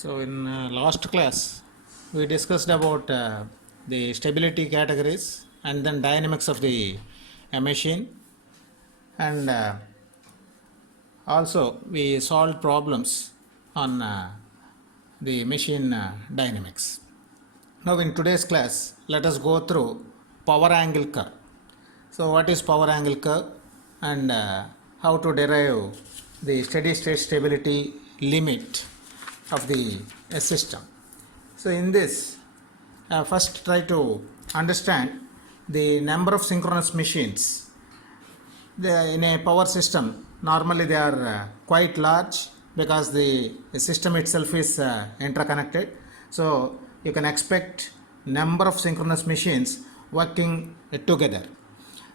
So in last class we discussed about the stability categories and then dynamics of the machine, and also we solved problems on the machine dynamics. Now in today's class let us go through power angle curve. So what is power angle curve and how to derive the steady state stability limit of the system. So in this first try to understand the number of synchronous machines. In a power system normally they are quite large because the system itself is interconnected. So you can expect number of synchronous machines working together.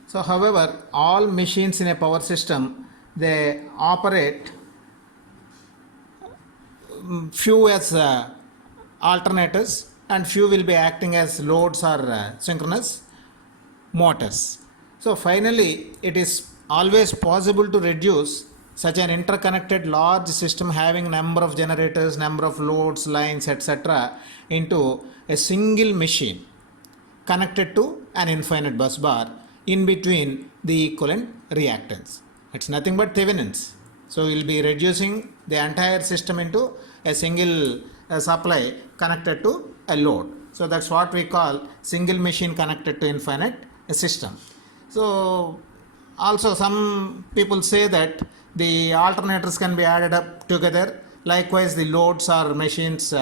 So however, all machines in a power system, they operate few as alternators and few will be acting as loads or synchronous motors. So finally, it is always possible to reduce such an interconnected large system having number of generators, number of loads, lines, etc. into a single machine connected to an infinite bus bar in between the equivalent reactance. It's nothing but Thevenin's. So we'll be reducing the entire system into a single supply connected to a load. So that's what we call single machine connected to infinite system. So also some people say that the alternators can be added up together. Likewise, the loads or machines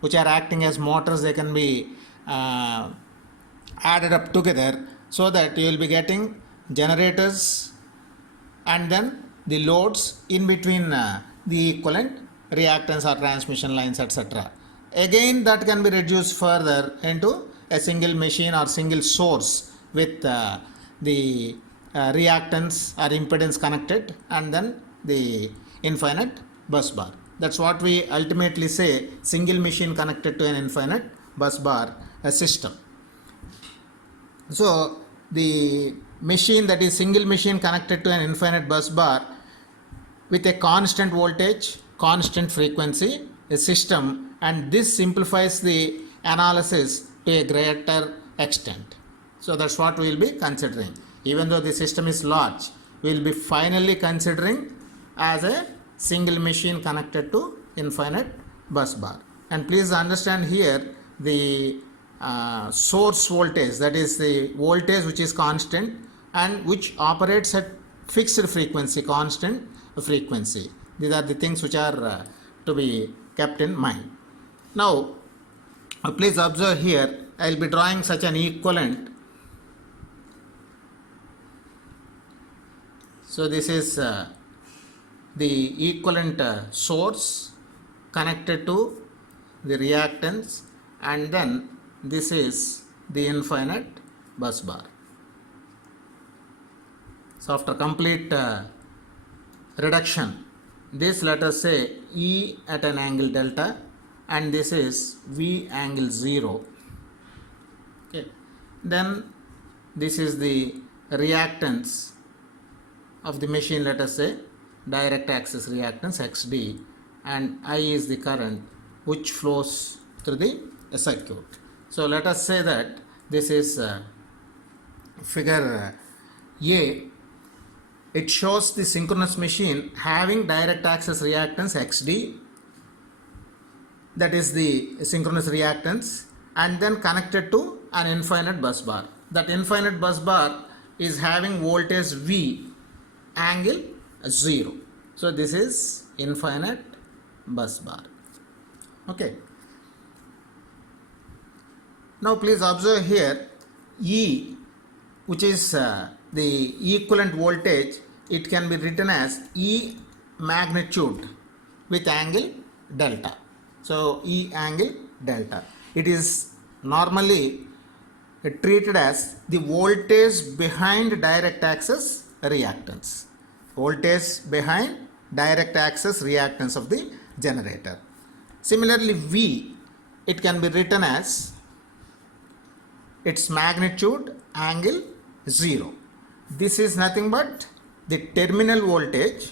which are acting as motors, they can be added up together, so that you will be getting generators and then the loads in between the equivalent reactance or transmission lines, etc. Again, that can be reduced further into a single machine or single source with the reactance or impedance connected and then the infinite bus bar. That's what we ultimately say, single machine connected to an infinite bus bar system. So the machine, that is single machine connected to an infinite bus bar with a constant voltage, constant frequency, a system, and this simplifies the analysis to a greater extent. So that's what we will be considering. Even though the system is large, we will be finally considering as a single machine connected to infinite bus bar. And please understand here the source voltage, that is the voltage which is constant and which operates at fixed frequency, constant frequency. These are the things which are to be kept in mind. Now please observe here, I will be drawing such an equivalent. So this is the equivalent source connected to the reactance, and then this is the infinite bus bar. So after complete reduction, this let us say E at an angle delta and this is V angle 0. Okay. Then this is the reactance of the machine, let us say direct axis reactance XD, and I is the current which flows through the circuit. So let us say that this is figure A. It shows the synchronous machine having direct axis reactance XD, that is the synchronous reactance, and then connected to an infinite bus bar. That infinite bus bar is having voltage V angle 0. So this is infinite bus bar. Okay. Now please observe here E, which is the equivalent voltage, it can be written as E magnitude with angle delta. So E angle delta. It is normally treated as the voltage behind direct axis reactance. Voltage behind direct axis reactance of the generator. Similarly, V, it can be written as its magnitude angle 0. This is nothing but the terminal voltage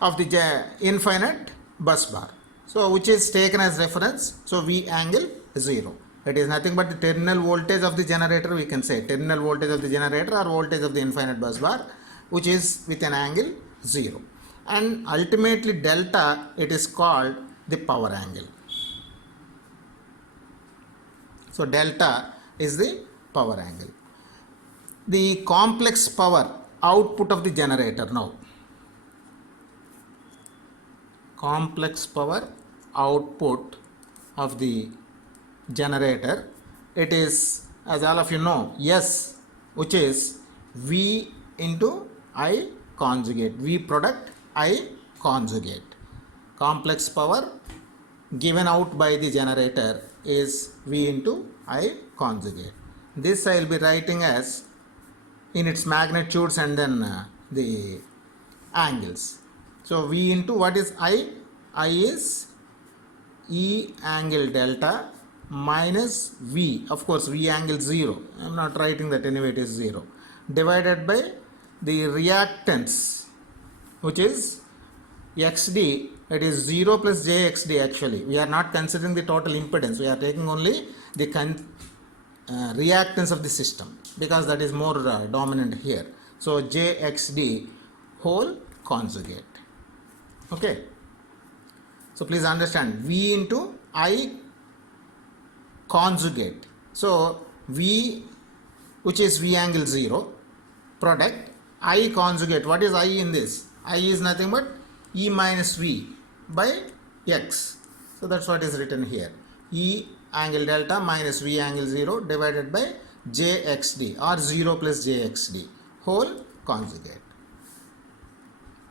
of the infinite bus bar. So which is taken as reference. So V angle 0. It is nothing but the terminal voltage of the generator, we can say terminal voltage of the generator or voltage of the infinite bus bar, which is with an angle 0. And ultimately delta, it is called the power angle. So delta is the power angle. The complex power output of the generator now. Complex power output of the generator, it is, as all of you know, S, which is V into I conjugate, V product I conjugate. Complex power given out by the generator is V into I conjugate. This I will be writing as in its magnitudes and then the angles. So V into what is I? I is E angle delta minus V, of course V angle 0, I am not writing that anyway, it is 0, divided by the reactance, which is XD, it is 0 plus JXD. Actually we are not considering the total impedance, we are taking only the reactance of the system, because that is more dominant here. So JXD whole conjugate. Okay, so please understand, V into I conjugate. So V, which is V angle 0, product I conjugate. What is I in this? I is nothing but E minus V by X. So that's what is written here. E angle delta minus V angle 0 divided by JXD, or 0 plus JXD whole conjugate.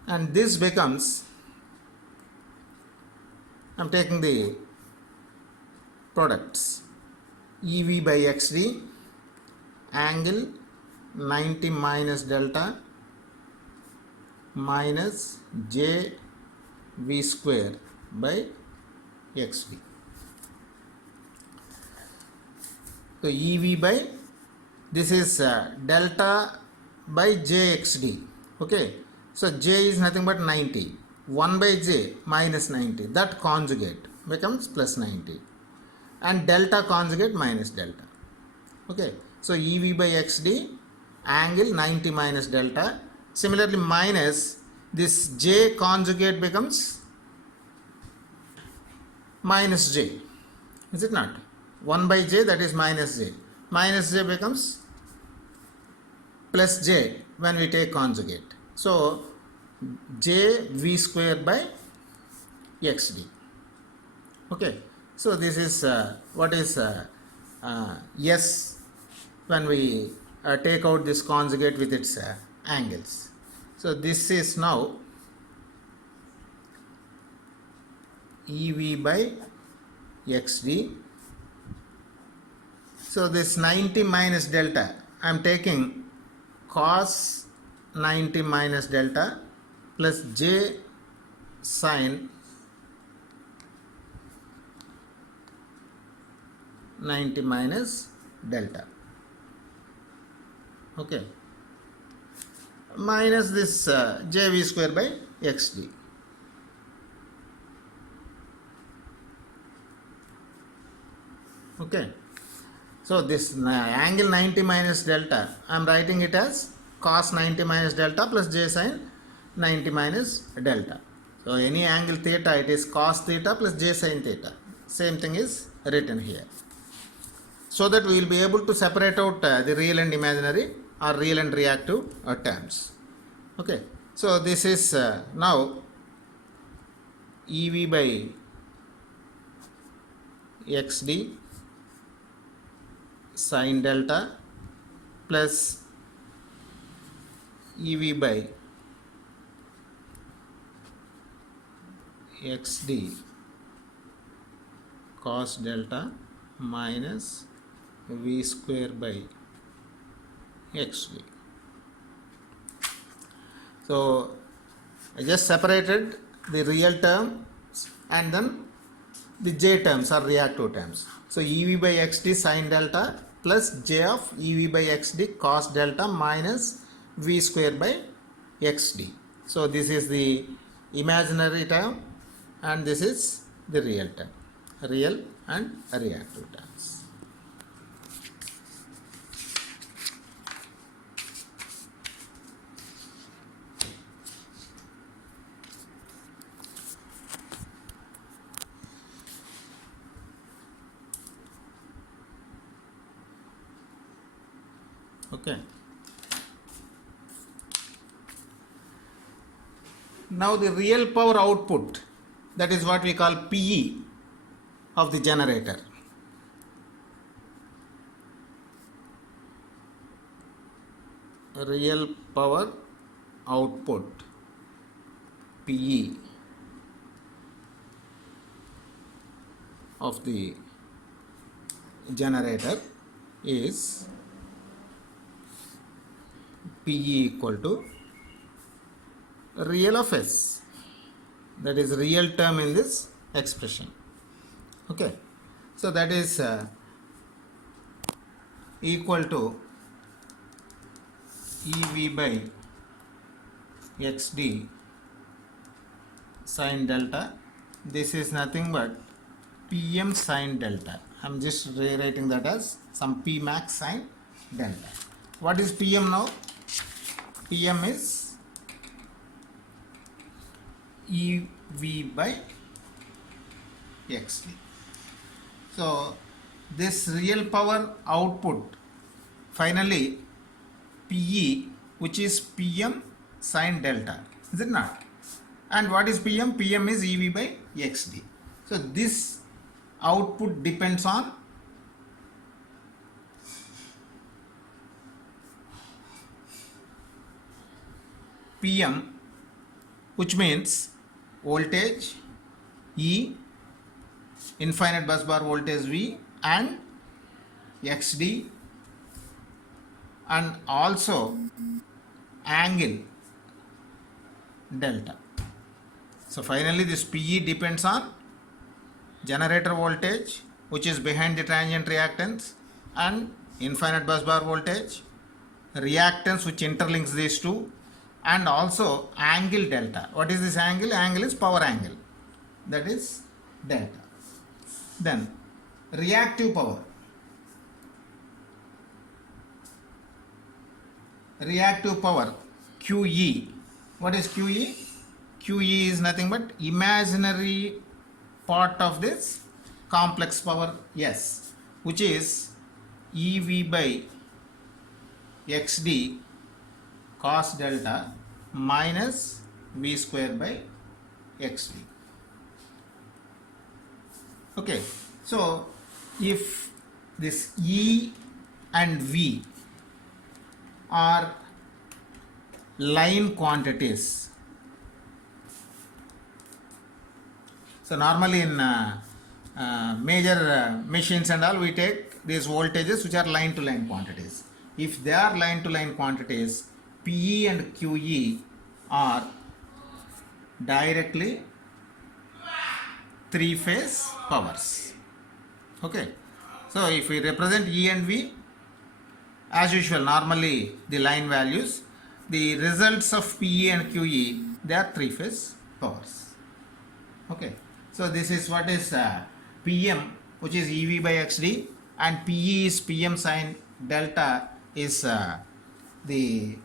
And this becomes, I am taking the products, EV by XD angle 90 minus delta minus JV square by XD. So EV by, this is delta by JXD. Okay, so J is nothing but 90, 1 by J minus 90, that conjugate becomes plus 90, and delta conjugate minus delta. Okay, so EV by XD angle 90 minus delta. Similarly minus this J conjugate becomes minus J, is it not? 1 by J, that is minus J. Minus J becomes plus J when we take conjugate. So J V square by XD. Okay, so this is what is S when we take out this conjugate with its angles. So this is now EV by XD. So this 90 minus delta, I am taking cos 90 minus delta plus J sin 90 minus delta. Okay, minus this JV square by XD. Okay, so this angle 90 minus delta, I am writing it as cos 90 minus delta plus J sin 90 minus delta. So any angle theta, it is cos theta plus J sin theta. Same thing is written here, so that we will be able to separate out the real and imaginary or real and reactive terms. Okay, so this is now EV by XD sin delta plus EV by XD cos delta minus V square by XD. So I just separated the real term and then the J terms or reactive terms. So EV by XD sin delta plus J of EV by XD cos delta minus V square by XD. So this is the imaginary term and this is the real term, real and reactive terms. Okay. Now the real power output, that is what we call PE of the generator. Real power output, PE of the generator is PE equal to real of S, that is real term in this expression. Okay, so that is equal to EV by XD sine delta. This is nothing but PM sine delta. I am just rewriting that as some P max sine delta. What is PM now? PM is EV by XD. So this real power output finally PE, which is PM sine delta, is it not? And what is PM? PM is EV by XD. So this output depends on PM, which means voltage E, infinite bus bar voltage V, and XD, and also angle delta. So finally this PE depends on generator voltage, which is behind the transient reactance, and infinite bus bar voltage, reactance which interlinks these two, and also angle delta. What is this angle? Angle is power angle, that is delta. Then reactive power. Reactive power QE. What is QE? QE is nothing but imaginary part of this complex power S, which is EV by XD cos delta minus V square by XV. Okay, so if this E and V are line quantities, so normally in major machines and all, we take these voltages which are line to line quantities. If they are line to line quantities, PE and QE are directly three phase powers. Okay, so if we represent E and V, as usual, normally the line values, the results of PE and QE, they are three phase powers. Okay, so this is what is PM, which is EV by XD, and PE is PM sine delta, is the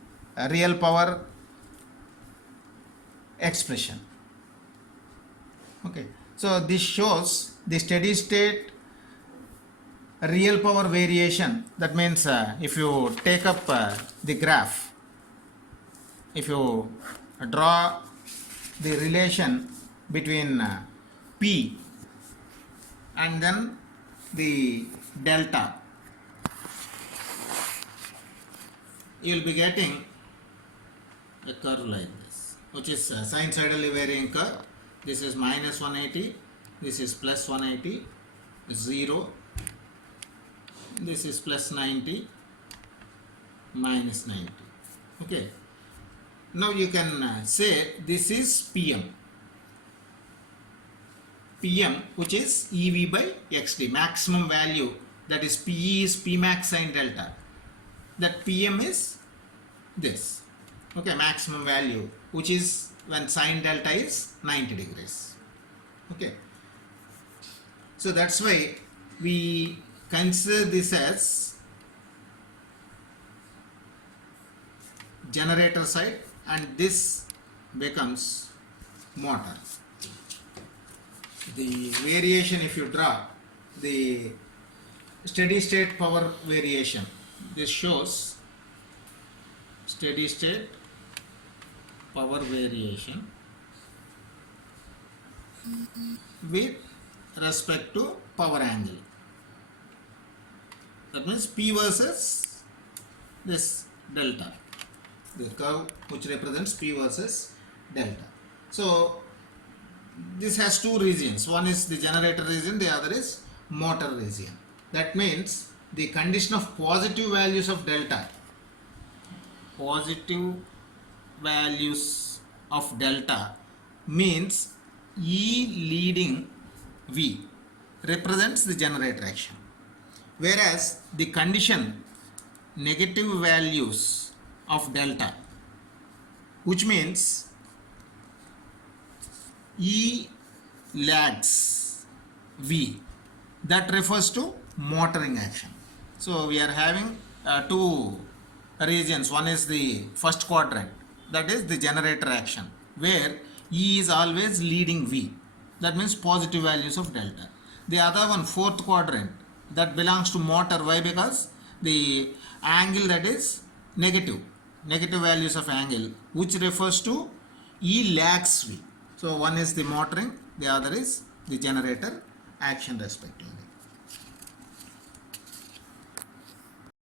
real power expression. Okay, so this shows the steady state real power variation. That means if you take up the graph, if you draw the relation between P and then the delta, you will be getting a curve like this, which is sinusoidally varying curve. This is minus 180, this is plus 180, 0, this is plus 90, minus 90. Okay, now you can say this is PM. PM, which is EV by XD, maximum value, that is PE is P max sine delta. That PM is this. Okay, maximum value, which is when sine delta is 90 degrees. Okay, So that's why we consider this as generator side, and this becomes motor. The variation, if you draw the steady state power variation, this shows steady state power variation with respect to power angle. That means P versus this delta, the curve which represents P versus delta. So this has two regions, one is the generator region, the other is motor region. That means the condition of positive values of delta, positive values of delta means E leading V represents the generator action, whereas the condition negative values of delta, which means E lags V, that refers to motoring action. So we are having two regions. One is the first quadrant, that is the generator action, where E is always leading V, that means positive values of delta. The other one, fourth quadrant, that belongs to motor. Why? Because the angle that is negative values of angle, which refers to E lags V. So one is the motoring, the other is the generator action respectively.